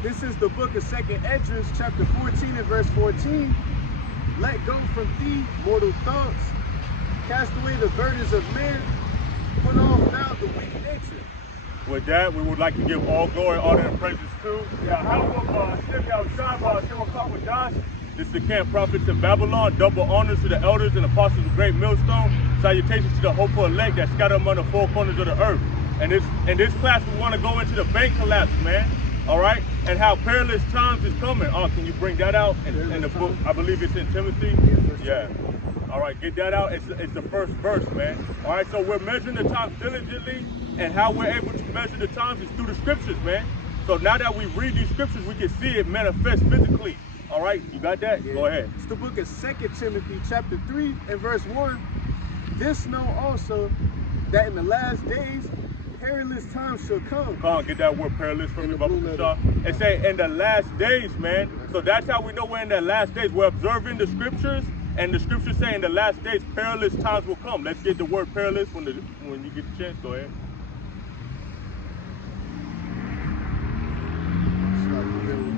This is the book of 2nd Esdras, chapter 14 and verse 14. Let go from thee mortal thoughts, cast away the burdens of men, put off now the weak nature. With that, we would like to give all glory, honor, and praises to This is the camp prophets of Babylon. Double honors to the elders and apostles of Great Millstone. Salutations to the hopeful elect that scattered among the four corners of the earth. And in this class, we want to go into the bank collapse, man. All right, and how perilous times is coming. Oh, can you bring that out in the book? I believe it's in Timothy. Yeah. All right, get that out. It's the first verse, man. All right, so we're measuring the times diligently, and how we're able to measure the times is through the scriptures, man. So now that we read these scriptures, we can see it manifest physically. All right, you got that? Yeah. Go ahead. It's the book of 2nd Timothy, chapter 3 and verse 1. This know also that in the last days perilous times shall come. Come on, get that word perilous from me, Baba. It say in the last days, man. So that's how we know we're in the last days. We're observing the scriptures, and the scriptures say in the last days perilous times will come. Let's get the word perilous when you get the chance. Go ahead.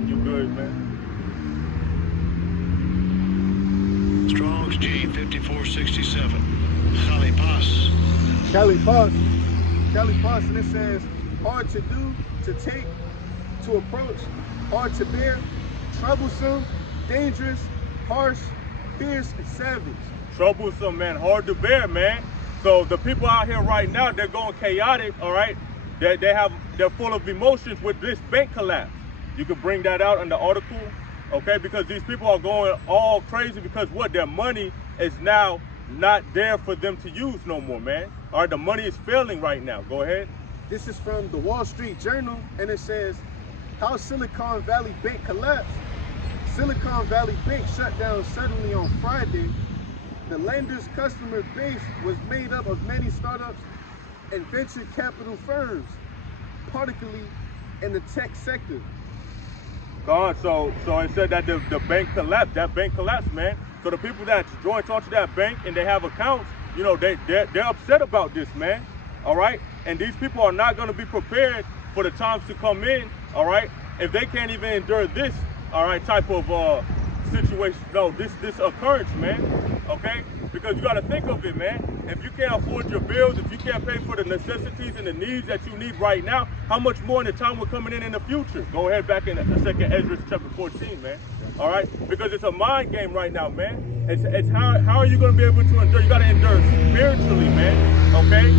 You good, man? Strong's G 5467. Khalipas. Khalipas, and it says, hard to do, to take, to approach, hard to bear, troublesome, dangerous, harsh, fierce, and savage. Troublesome, man, hard to bear, man. So the people out here right now, they're going chaotic, all right? They're full of emotions with this bank collapse. You can bring that out in the article, okay? Because these people are going all crazy because what? Their money is now not there for them to use no more, man. All right, the money is failing right now. Go ahead. This is from the Wall Street Journal, and it says, how Silicon Valley Bank collapsed. Silicon Valley Bank shut down suddenly on Friday. The lender's customer base was made up of many startups and venture capital firms, particularly in the tech sector. God, so it said that the bank collapsed. That bank collapsed, man. So the people that joined onto that bank and they have accounts, you know, they're upset about this, man. All right, and these people are not going to be prepared for the times to come in. All right, if they can't even endure this, all right, type of situation, no, this occurrence, man. Okay, because you got to think of it, man. If you can't afford your bills, if you can't pay for the necessities and the needs that you need right now, how much more in the time we're coming in the future? Go ahead, back in the 2nd Esdras chapter 14, man. All right, because it's a mind game right now, man. It's how are you going to be able to endure? You got to endure spiritually, man. Okay,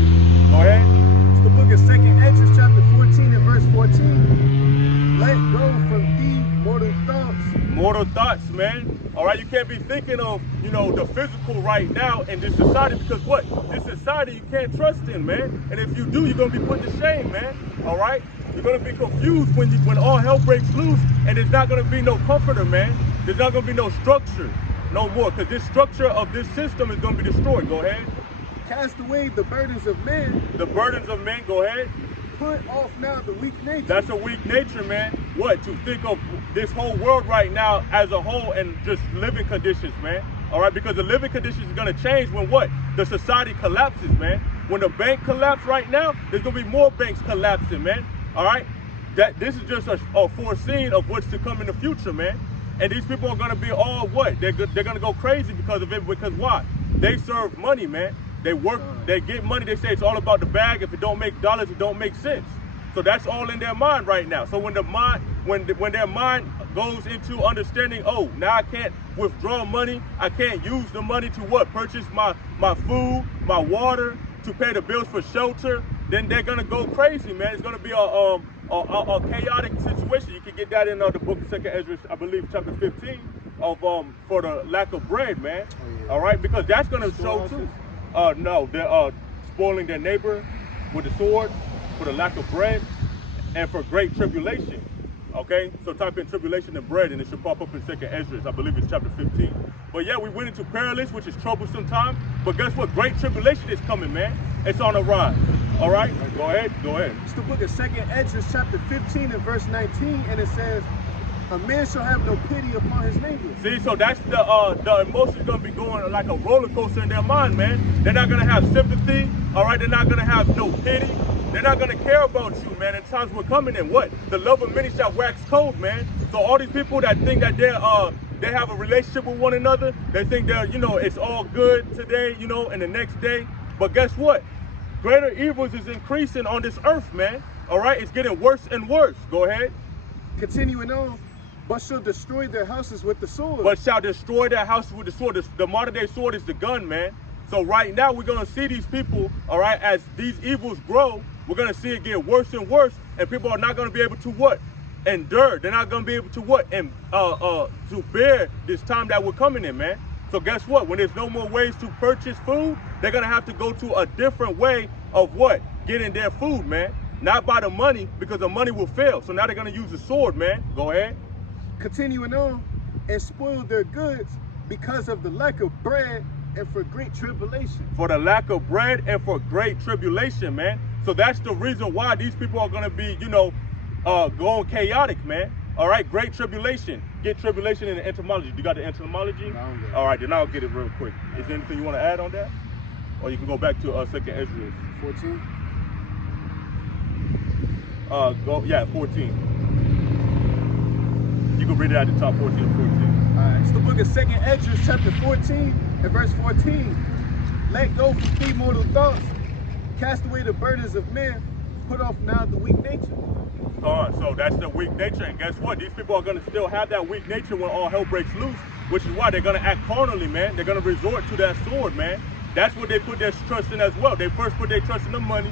go ahead. It's the book of 2nd Esdras chapter 14 and verse 14. Let go from thee mortal thoughts. Mortal thoughts, man. All right, you can't be thinking of, you know, the physical right now in this society, because what? This society you can't trust in, man. And if you do, you're gonna be put to shame, man. All right, you're gonna be confused when all hell breaks loose, and there's not gonna be no comforter, man. There's not gonna be no structure, no more, because this structure of this system is gonna be destroyed. Go ahead. Cast away the burdens of men. The burdens of men. Go ahead. Put off now the weak nature. That's a weak nature, man. What? To think of this whole world right now as a whole and just living conditions, man. All right, because the living conditions is gonna change when what? The society collapses, man. When the bank collapses right now, there's gonna be more banks collapsing, man. All right, this is just a foreseen of what's to come in the future, man. And these people are gonna be all what? They're gonna go crazy because of it. Because why? They serve money, man. They work, they get money, they say it's all about the bag. If it don't make dollars, it don't make sense. So that's all in their mind right now. So when their mind goes into understanding, oh, now I can't withdraw money, I can't use the money to what? Purchase my food, my water, to pay the bills for shelter, then they're gonna go crazy, man. It's gonna be a chaotic situation. You can get that in the book of 2nd Esdras, I believe, chapter 15, of for the lack of bread, man. Oh, yeah. All right, because that's gonna show too. No, they're spoiling their neighbor with the sword for the lack of bread and for great tribulation. Okay, so type in tribulation and bread and it should pop up in 2nd Esdras. I believe it's chapter 15. But yeah, we went into perilous, which is troublesome time. But guess what? Great tribulation is coming, man. It's on the rise. All right, go ahead. It's the book of 2nd Esdras chapter 15 and verse 19, and it says, a man shall have no pity upon his neighbor. See, so that's the emotions gonna be going like a roller coaster in their mind, man. They're not gonna have sympathy, all right? They're not gonna have no pity. They're not gonna care about you, man. In times we're coming in, what? The love of many shall wax cold, man. So all these people that think that they have a relationship with one another, they think that, you know, it's all good today, you know, and the next day. But guess what? Greater evils is increasing on this earth, man. All right, it's getting worse and worse. Go ahead. Continuing on, but shall destroy their houses with the sword. But shall destroy their houses with the sword. The modern day sword is the gun, man. So right now we're gonna see these people, all right, as these evils grow, we're gonna see it get worse and worse, and people are not gonna be able to what? Endure. They're not gonna be able to what? And to bear this time that we're coming in, man. So guess what? When there's no more ways to purchase food, they're gonna have to go to a different way of what? Getting their food, man. Not by the money, because the money will fail. So now they're gonna use the sword, man. Go ahead. Continuing on, and spoil their goods because of the lack of bread and for great tribulation. For the lack of bread and for great tribulation, man. So that's the reason why these people are gonna be, you know, going chaotic, man. All right, great tribulation. Get tribulation in the etymology. You got the etymology? No, all right, then I'll get it real quick. Is there anything you want to add on that? Or you can go back to 2nd Ezra. 14. 14. You can read it at the top, 14 and 14. All right, it's the book of 2nd Ezra, chapter 14 and verse 14. Let go from premortal thoughts, cast away the burdens of men, put off now the weak nature. So that's the weak nature, and guess what? These people are gonna still have that weak nature when all hell breaks loose, which is why they're gonna act carnally, man. They're gonna resort to that sword, man. That's what they put their trust in as well. They first put their trust in the money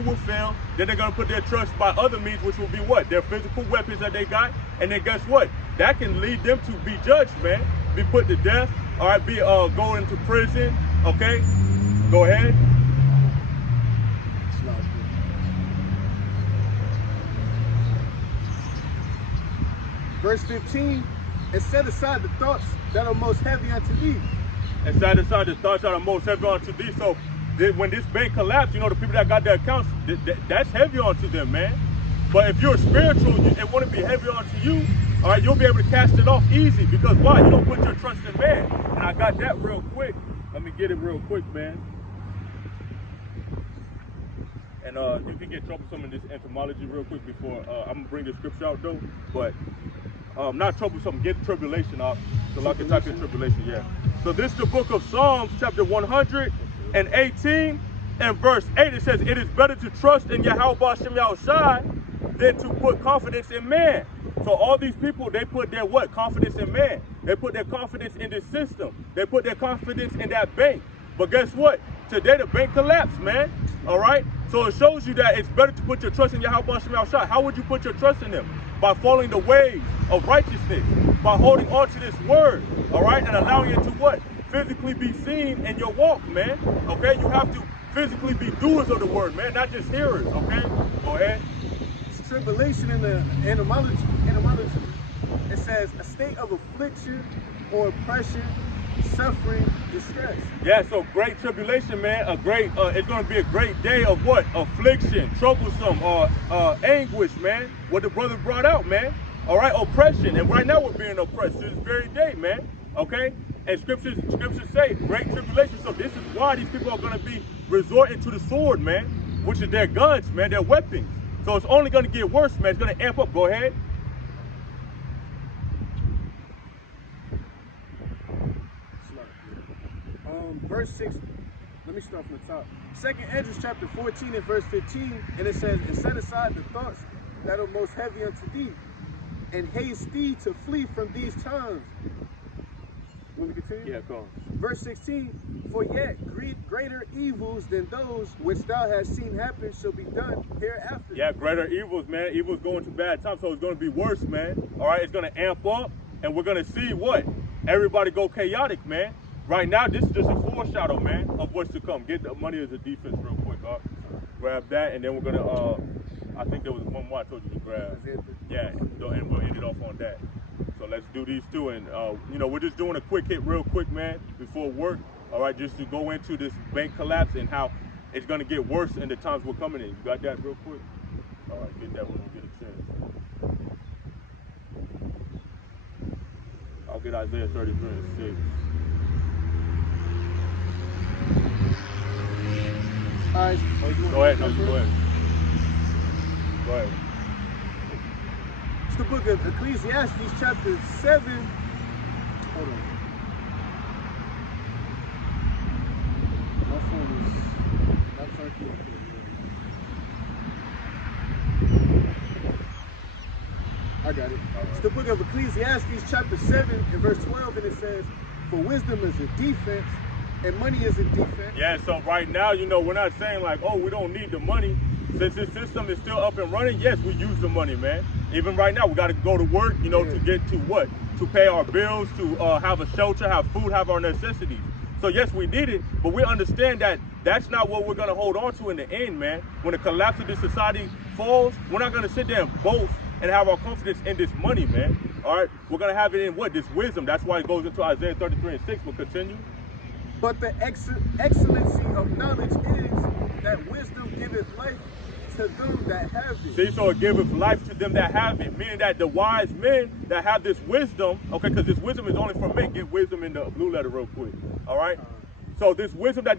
will fail, then they're gonna put their trust by other means, which will be what? Their physical weapons that they got, and then guess what? That can lead them to be judged, man. Be put to death, all right, be go into prison, okay? Go ahead. Verse 15, and set aside the thoughts that are most heavy unto thee. And set aside the thoughts that are most heavy unto thee. So when this bank collapsed, you know, the people that got their accounts, that's heavy onto them, man. But if you're spiritual, it wouldn't be heavy onto you. All right, you'll be able to cast it off easy, because why? You don't put your trust in man. And I got that real quick. Let me get it real quick, man. And you can get troublesome in this etymology real quick before I'm gonna bring the scripture out though. But not troublesome, get tribulation out. So like a type of tribulation, yeah. So this is the book of Psalms, chapter 118 and verse 8. It says, it is better to trust in Yahweh B'Shem Yahushai than to put confidence in man. So all these people, they put their what? Confidence in man. They put their confidence in this system. They put their confidence in that bank. But guess what? Today the bank collapsed, man. All right? So it shows you that it's better to put your trust in Yahweh B'Shem Yahushai. How would you put your trust in him? By following the ways of righteousness, by holding on to this word, all right, and allowing it to what? Physically be seen in your walk, man, okay? You have to physically be doers of the word, man, not just hearers, okay? Go ahead. It's tribulation in the etymology. It says a state of affliction or oppression, suffering, distress. Yeah, so great tribulation, man. It's going to be a great day of what? Affliction, troublesome, anguish, man. What the brother brought out, man. All right, oppression, and right now we're being oppressed to this very day, man. Okay, and scriptures say great tribulation. So this is why these people are going to be resorting to the sword, man, which is their guns, man, their weapons. So it's only going to get worse, man. It's going to amp up. Go ahead. Verse 6, let me start from the top. 2nd Ezra chapter 14 and verse 15, and it says, and set aside the thoughts that are most heavy unto thee, and haste thee to flee from these times. Want me to continue? Yeah, go on. Verse 16, for yet greater evils than those which thou hast seen happen shall be done hereafter. Yeah, greater evils, man. Evil's going to bad times, so it's going to be worse, man. All right, it's going to amp up, and we're going to see what? Everybody go chaotic, man. Right now, this is just a foreshadow, man, of what's to come. Get the money as a defense real quick, grab that, and then we're gonna, I think there was one more I told you to grab. Yeah, and we'll end it off on that. So let's do these two, and you know, we're just doing a quick hit real quick, man, before work. All right, just to go into this bank collapse and how it's gonna get worse in the times we're coming in. You got that real quick? All right, get that when you get a chance. I'll get Isaiah 33 and 6. All right. Go ahead, no, you go ahead. Go ahead. It's the book of Ecclesiastes, chapter 7. Hold on. My phone is not trying to keep up. I got it. It's the book of Ecclesiastes, chapter 7, and verse 12, and it says, "For wisdom is a defense, and money is a defense." Yeah, so right now, you know, we're not saying like, oh, we don't need the money. Since this system is still up and running, yes, we use the money, man. Even right now, we got to go to work, you know, to get to what? To pay our bills, to have a shelter, have food, have our necessities. So yes, we need it, but we understand that that's not what we're going to hold on to in the end, man. When the collapse of this society falls, we're not going to sit there and boast and have our confidence in this money, man. All right, we're going to have it in what? This wisdom. That's why it goes into Isaiah 33:6. We'll continue. But the excellency of knowledge is that wisdom giveth life to them that have it. See, so it giveth life to them that have it, meaning that the wise men that have this wisdom, okay, because this wisdom is only from men. Get wisdom in the blue letter real quick, all right? So this wisdom that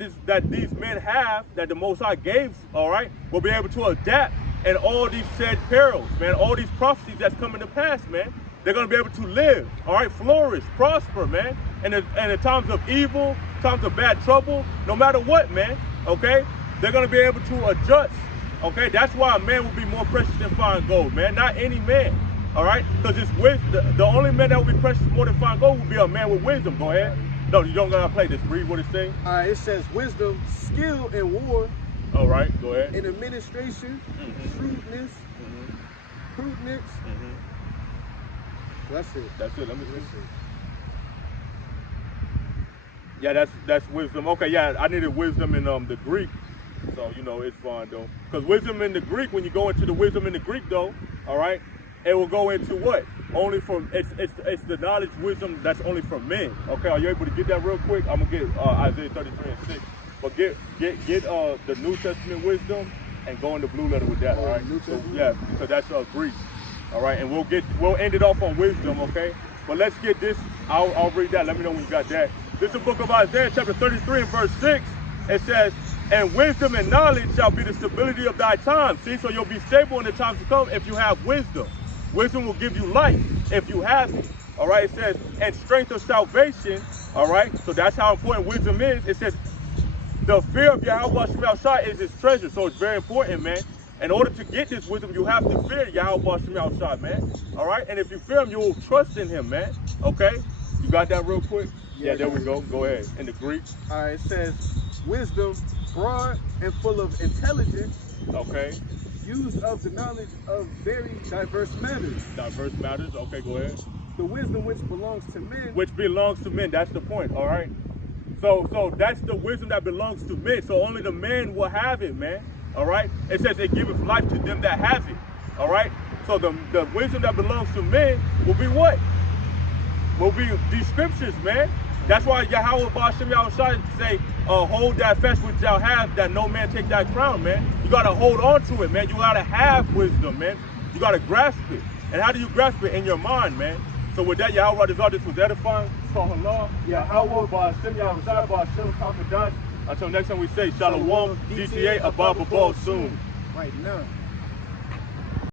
these men have, that the Most High gave, all right, will be able to adapt in all these said perils, man, all these prophecies that's coming to pass, man. They're going to be able to live, all right, flourish, prosper, man. And in times of evil, times of bad trouble, no matter what, man, okay, they're going to be able to adjust, okay? That's why a man will be more precious than fine gold, man, not any man, all right? Because it's the only man that will be precious more than fine gold will be a man with wisdom. Go ahead. No, you don't got to play this. Read what it's saying. All right, it says wisdom, skill in war. All right, go ahead. In administration, shrewdness, prudence. That's it. That's it. Let me see. Yeah, that's wisdom. Okay, yeah, I needed wisdom in the Greek, so you know it's fine though. Because wisdom in the Greek, when you go into the wisdom in the Greek though, all right, it will go into what? Only from it's the knowledge, wisdom that's only from men. Okay, are you able to get that real quick? I'm gonna get Isaiah 33:6, but get the New Testament wisdom and go in the blue letter with that. All right. So, yeah, because that's Greek. All right, and we'll end it off on wisdom, okay? But let's get this. I'll read that. Let me know when you got that. This is the book of Isaiah, chapter 33 and verse 6. It says, "And wisdom and knowledge shall be the stability of thy time." See, so you'll be stable in the times to come if you have wisdom. Wisdom will give you life if you have it. All right, it says, "and strength of salvation." All right, so that's how important wisdom is. It says, "the fear of Yahweh Shemel Shai is his treasure." So it's very important, man. In order to get this wisdom, you have to fear Yahweh Shemel Shai, man. All right, and if you fear him, you will trust in him, man. Okay, you got that real quick? Yeah, there we go. Go ahead. In the Greek. All right, it says, "wisdom, broad and full of intelligence." Okay. "Used of the knowledge of very diverse matters." Diverse matters. Okay, go ahead. "The wisdom which belongs to men." Which belongs to men. That's the point. All right. So that's the wisdom that belongs to men. So only the men will have it, man. All right. It says it giveth life to them that have it. All right. So the wisdom that belongs to men will be what? Will be these scriptures, man. That's why Yahweh Ba'ashem Yahushua say, hold that fast which thou have, that no man take thy crown, man. You got to hold on to it, man. You got to have wisdom, man. You got to grasp it. And how do you grasp it? In your mind, man. So with that, Yahweh, this was edifying. Yahweh Ba'ashem Yahushua Ba'ashem Confidence. Until next time we say, Shalom, GTA, above soon. Right now.